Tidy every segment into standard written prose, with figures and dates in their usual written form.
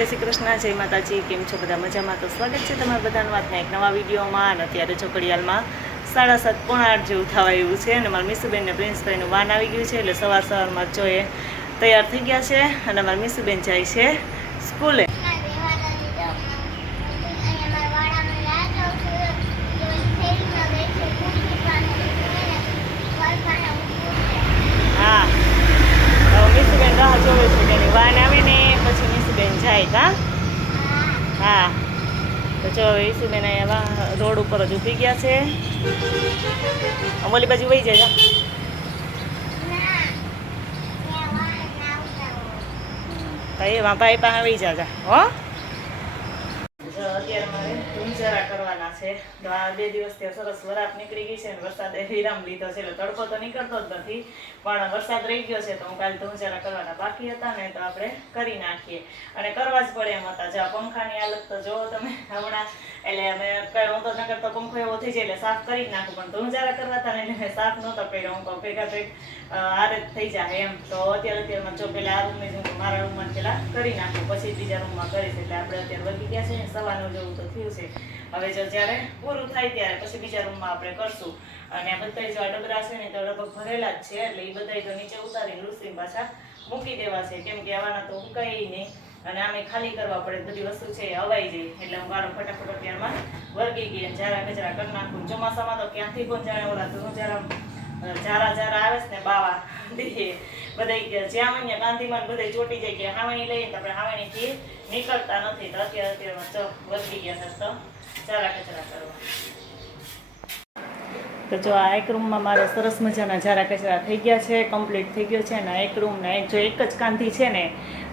જય શ્રી કૃષ્ણ, જય માતાજી। કેમ છો બધા? મજામાં? તો સ્વાગત છે તમારા બધાનું આજના એક નવા વિડીયોમાં। અને અત્યારે ચોકડીયાલમાં 7:30 પોણા 8 જેવું થવા આવ્યું છે અને મારા મીસુબેન ને પ્રિન્સભાઈનું વાન આવી ગયું છે, એટલે સવારમાં જો એ તૈયાર થઈ ગયા છે અને મારા મીસુબેન જાય છે સ્કૂલે। હા, મીસુબેન રાહ જોવે છે કે એની વાન આવે ને પછી મીસુબેન જાય। હા, તો જો ઈસુબેન અહીંયા રોડ ઉપર જ ઊભી ગયા છે। ઓલી બાજુ વહી જાય તો એમાં ભાઈ પાસે વહી જાજા હો। અત્યારે મારે ધૂંઝારા કરવાના છે, તો આ 2 દિવસથી સરસ વરાપ નીકળી ગઈ છે અને વરસાદે વિરામ લીધો છે, એટલે તડકો તો નીકળતો જ નથી, પણ વરસાદ રહી ગયો છે, તો હું કાલે ધૂંઝારા કરવાના બાકી હતા ને તો આપણે કરી નાખીએ અને કરવા જ પડે એમ હતા। જો પંખાની હાલત તો જોવો તમે હમણાં, એટલે અમે હું તો નકર તો પંખો એવો થઈ જાય એટલે સાફ કરી જ નાખું, પણ ધૂંઝારા કરવા હતા ને એટલે મેં સાફ નહોતો કર્યો। હું કહું ભેગા હારે જ થઈ જાય એમ, તો અત્યારમાં જો પેલા આ રૂમની મારા રૂમમાં પેલા કરી નાખું, પછી બીજા રૂમમાં કરીશ, એટલે આપણે અત્યારે વધી ગયા છે ને સવારનું જેવું તો થયું છે। હવે જો જ્યારે પૂરું થાય ત્યારે પછી બીજા રૂમમાં આપણે કરશું। અને આ બધા જો આ ડબરા છે ને તો લગભગ ભરેલા જ છે, એટલે એ બધા તો નીચે ઉતારીને લૂસીને પાછા મૂકી દેવા છે, કેમ કે આવાના તો ઉકાઈ નહીં અને આમે ખાલી કરવા પડે, બધી વસ્તુ છે એ હવાઈ જાય, એટલે હું ગાડો ફટાફટ અત્યારમાં વર્ગી ગઈ અને ઝારા કચરા કરી નાખું। ચોમાસામાં તો ક્યાંથી પણ જાણે ઓલા ઝારા આવે છે ને બાવા દીએ બધા જ્યાં મને ગાંધીમાં બધા ચોટી જાય કે હાવણી લઈએ તો આપણે હાવણીથી નીકળતા નથી, તો અત્યારમાં તો વર્ગી ગયા છે તો ઝારા કચરા કરવા। તો જો આ એક રૂમમાં મારે સરસ મજાના ઝારા કચરા થઈ ગયા છે, કમ્પ્લીટ થઈ ગયો છે ને એક રૂમના જો એક જ કાંધી છે ને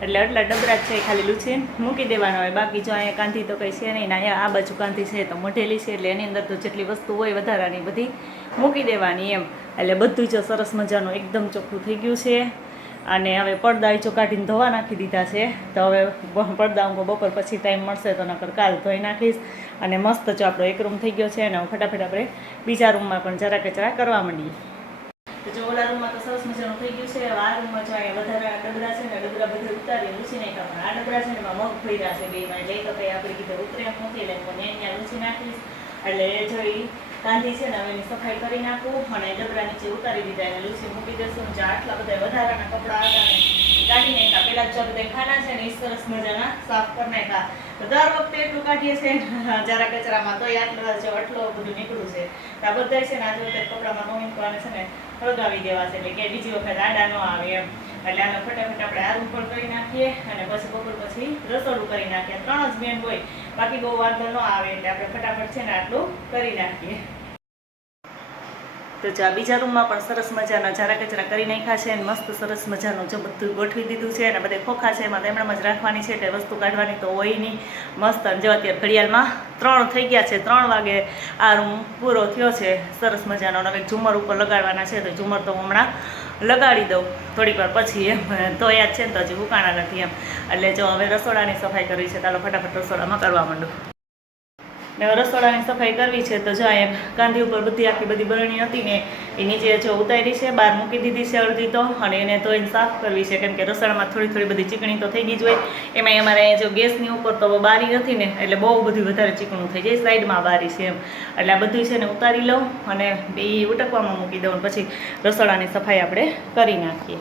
એટલે આટલા ડબરા છે ખાલી લૂછીને મૂકી દેવાના હોય, બાકી જો અહીંયા કાંધી તો કંઈ છે નહીં ને અહીંયા આ બાજુ કાંધી છે તો મઢેલી છે, એટલે એની અંદર તો જેટલી વસ્તુ હોય વધારાની બધી મૂકી દેવાની એમ, એટલે બધું જો સરસ મજાનું એકદમ ચોખ્ખું થઈ ગયું છે। અને હવે પડદા જો કાઢીને ધોવા નાખી દીધા છે, તો હવે પડદા હું બપોર પછી ટાઈમ મળશે તો નકર કાલ ધોઈ નાખીશ। અને મસ્ત જો આપણો એક રૂમ થઈ ગયો છે અને ફટાફટ આપણે બીજા રૂમમાં પણ ઝારા કચરા કરવા માંડીએ। તો જો ઓલા રૂમમાં તો સરસ મજાનું થઈ ગયું છે, હવે આ રૂમમાં જો અહીંયા વધારાના ડબરા છે ને ડબરા બધા ઉતારી લૂછી નાખ્યા, પણ આ ડબરા છે ને એમાં મગ ભર્યા છે બેમાં, એટલે તો કંઈ આપણે કીધું ઉતરે એમ નથી, એટલે હું ત્યાં લૂછી નાખીશ। એટલે જો એ કાંધી છે ને હવે એની સફાઈ કરી નાખું અને ડબરા નીચે ઉતારી દીધા એને લૂછી મૂકી દેશું। જે આટલા બધા વધારાના કપડાં હતા ને કાઢી નાખ્યા, પેલા જો બધા ખાના છે ને એ સરસ મજાના સાફ કરી નાખ્યા। તો દર વખતે એટલું કાઢીએ છીએ ઝારા કચરામાં, તો આટલો બધું નીકળ્યું છે, તો આ બધા છે ને આજે વખતે કપડામાં મમ્મી પપ્પાને છે ને હળગાવી દેવા છે, એટલે કે બીજી વખત આડા ન આવે એમ, એટલે આને ફટાફટ આપણે આ રૂમ પણ કરી નાખીએ અને પછી બપોર પછી રસોડું કરી નાખીએ। 3 જ મેન હોય, બાકી બહુ વાંધો ન આવે, એટલે આપણે ફટાફટ છે ને આટલું કરી નાખીએ। તો આ બીજા રૂમમાં પણ સરસ મજાના ઝારા કચરા કરી નાખ્યા છે અને મસ્ત સરસ મજાનું જો બધું ગોઠવી દીધું છે, અને બધા ખોખા છે એમાં તેમણામાં જ રાખવાની છે, એટલે વસ્તુ કાઢવાની તો હોય નહીં મસ્ત। અને જો અત્યારે ઘડિયાળમાં 3 થઈ ગયા છે, 3 વાગે આ રૂમ પૂરો થયો છે સરસ મજાનો। હવે ઝુમર ઉપર લગાડવાના છે, તો ઝુમર તો હમણાં લગાડી દઉં થોડીક વાર પછી એમ, તો યાદ છે ને તો હજી ઉકાણા નથી એમ, એટલે જો હવે રસોડાની સફાઈ કરવી છે, ચાલો ફટાફટ રસોડામાં કરવા માંડું। ને રસોડાની સફાઈ કરવી છે, તો જો અહીંયા કાંધી ઉપર આખી બધી બરણી હતી ને એ નીચે જો ઉતારી છે, બહાર મૂકી દીધી છે અડધી તો, અને એને ધોઈને સાફ કરવી છે, કેમ કે રસોડામાં થોડી બધી ચીકણી તો થઈ ગઈ જ હોય। એમાં અમારે જો ગેસની ઉપર તો બારી નથી ને એટલે બહુ બધું વધારે ચીકણું થઈ જાય, સાઈડમાં બારી છે એમ, એટલે આ બધું છે ને ઉતારી લઉં અને એ ઉટકવામાં મૂકી દઉં, પછી રસોડાની સફાઈ આપણે કરી નાખીએ।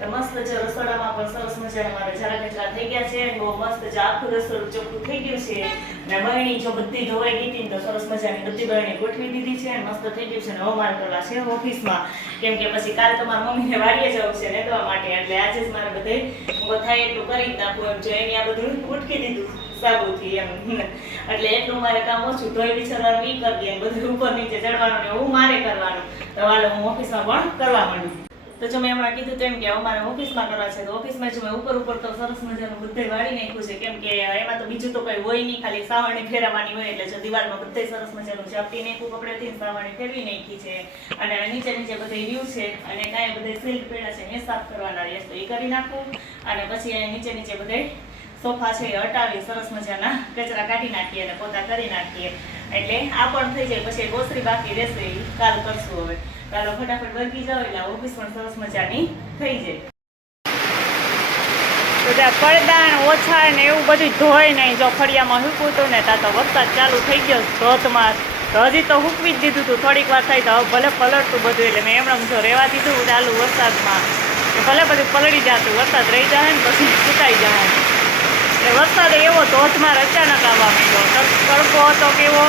તો મસ્ત જો રસોડામાં પણ સરસ મજાના મારા ઝારા કચરા થઈ ગયા છે, બહુ મસ્ત જો આખું રસોડું ચોખ્ખું થઈ ગયું છે, અને બરણી જો બધી ધોવાઈ ગઈ હતી તો સરસ મજાની બધી બરણી ગોઠવી દીધી છે, મસ્ત થઈ ગયું છે। અને હવે મારે કરવા છે ઓફિસમાં, કેમ કે પછી કાલે તો મારા મમ્મીને વાડીએ જવું છે નેદવા માટે, એટલે આજે જ મારે બધે થાય એટલું કરી નાખું એમ, જો એને આ બધું ઉટકી દીધું સાબુથી એમ, એટલે એટલું મારે કામ ઓછું, ધોઈ વિચારવાનું એ કરી દે, બધું ઉપર નીચે ચડવાનું ને એવું મારે કરવાનું, તો હાલો હું ઓફિસમાં પણ કરવા માંડું। તો જો મેં હમણાં કીધું તેમ કે અમારે ઓફિસમાં કરવા છે, તો ઓફિસમાં જો મેં ઉપર તો સરસ મજાનું બધે વાળી નાખ્યું છે, કેમ કે એમાં તો બીજું તો કંઈ હોય નહીં, ખાલી સાવરણી ફેરવવાની હોય, એટલે જો દિવાલમાં બધે સરસ મજાનું ઝાપટી નાખ્યું કપડેથી, સાવરણી ફેરવી નાખી છે, અને નીચે બધે વ્યૂ છે, અને કાંઈ બધે સિલ્ક પેડા છે એ સાફ કરવાના રહેશે, તો એ કરી નાખું, અને પછી નીચે બધે સોફા છે એ હટાવી સરસ મજાના કચરા કાઢી નાખીએ અને પોતા કરી નાખીએ, એટલે આ પણ થઈ જાય। પછી ગોસરી બાકી રહેશે એ કાલ કરશું। હવે ચાલો ફટાફટ વર્ગી જાઓ એટલે ઓફિસ પણ સરસ મજાની થઈ જાય। તો ત્યાં પડદા ને ઓછા ને એવું બધું ધોઈ નહીં. જો ફળિયામાં હૂકવું હતું ને ત્યાં તો વરસાદ ચાલુ થઈ ગયો ધોધમાર. તો હજી તો હૂકવી જ દીધું હતું, થોડીક વાર થઈ તો હવે ભલે પલળતું બધું, એટલે મેં એમણે જો રહેવા દીધું ચાલુ વરસાદમાં કે ભલે બધું પલળી જતું, વરસાદ રહી જાય ને પછી સુકાઈ જાય. એટલે વરસાદ એવો ધોધમાર અચાનક આવવા માંડ્યો. તડકો હતો કેવો.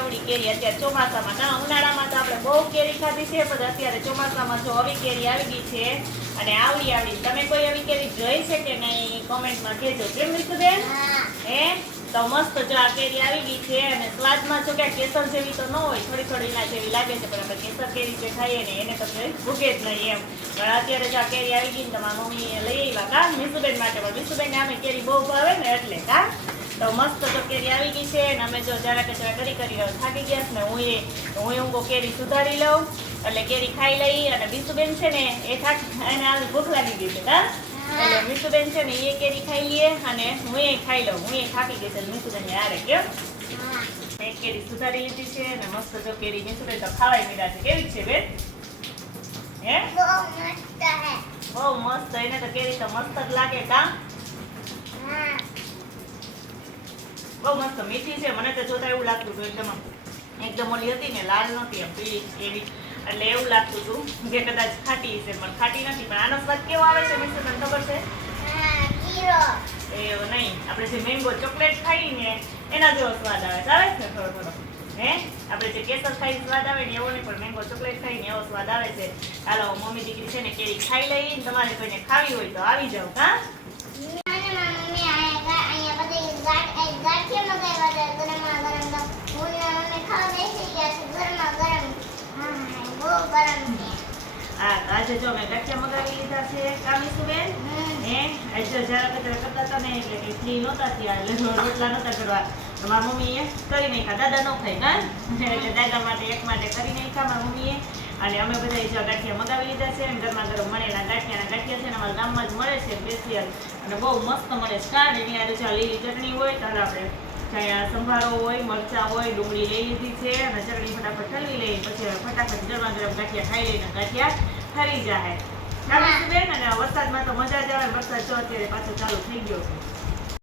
આવડી કેરી અત્યારે ચોમાસામાં, ના ઉનાળામાં તો આપણે બહુ કેરી ખાધી છે, પણ અત્યારે ચોમાસામાં જો આવી કેરી આવી ગઈ છે અને આવડી. તમે કોઈ આવી કેરી જોઈ છે કે નહીં કોમેન્ટમાં કહેજો. કેમ વિશુબેન? હે તો મસ્ત જો આ કેરી આવી ગઈ છે અને સ્વાદમાં જો કે કેસર જેવી તો ન હોય, થોડી ના જેવી લાગે છે, પણ આપણે કેસર કેરી જે ખાઈએ ને એને તો ભૂગે જ નહીં એમ. પણ અત્યારે જો આ કેરી આવી ગઈ ને તમારા મમ્મી લઈ આવ્યા કા વિશુબેન માટે, પણ વિશુબેન આમે કેરી બહુ ભાવે ને એટલે કા. તો મસ્ત તો કેરી આવી ગઈ છે અને અમે જો જરા કચરા કરી થાકી ગયા છે ને હું કેરી સુધારી લઉં એટલે કેરી ખાઈ લઈ. અને વિશુબેન છે ને એને આવી ભૂખ લાગી ગઈ છે કા, એટલે વિશુબેન છે ને એ કેરી ખાઈ લઈએ અને હું એ ખાઈ લઉં. હું એ થાકી ગઈ છે વિશુબેન યારે કેમ એક કેરી સુધારી લીધી છે અને મસ્ત જો કેરી વિશુબેન તો ખાવાય મીઠા છે. કેવી છે બેન? હે બહુ મસ્ત. એને તો કેરી તો મસ્ત જ લાગે કા, બહુ મસ્ત મીઠી છે. મને તો જોતા એવું લાગતું હતું એકદમ ઓલી હતી ને લાલ નહોતી એમ પીળી એવી, એટલે એવું લાગતું હતું કે કદાચ ખાટી છે, પણ ખાટી નથી. પણ આનો સ્વાદ કેવો આવે છે મિસ્ટર તને ખબર છે? એવું નહીં, આપણે જે મેંગો ચોકલેટ ખાઈ ને એના જેવો સ્વાદ આવે છે ને થોડો. હે આપણે જે કેસર ખાઈ સ્વાદ આવે ને એવો નહીં, પણ મેંગો ચોકલેટ ખાઈ ને એવો સ્વાદ આવે છે. ચાલો મમ્મી દીકરી છે ને કેરી ખાઈ લઈ. તમારે કોઈને ખાવી હોય તો આવી જાવ કા. આજે જો મેં ગાંઠિયા મગાવી લીધા છે કામીસુબેન. હે આજે જરા કચરા કરતા હતા ને એટલે કે ફ્રી નહોતા થયા, એટલે રોટલા નહોતા કરવા. તો મારા મમ્મીએ કરી નાખ્યા. દાદા ન ખાય ના, એટલે દાદા માટે એક માટે કરી નાખ્યા મારા મમ્મીએ. અને અમે બધા જો ગાંઠિયા મગાવી લીધા છે. ગરમા ગરમ મળેલા ગાંઠિયા છે ને અમારા ગામમાં જ મળે છે સ્પેશિયલ, અને બહુ મસ્ત મળે છે. કારણ એની આજે જો લીલી ચટણી હોય તો આપણે સંભારો હોય, મરચાં હોય, ડુંગળી લઈ લીધી છે અને ચટણી ફટાફટ ઠલવી લઈ, પછી ફટાફટ ગરમા ગરમ ગાંઠિયા ખાઈ લઈને ગાંઠિયા ઠરી જાય. અને વરસાદમાં તો મજા જ આવે. વરસાદ જો અત્યારે પાછો ચાલુ થઈ ગયો છે.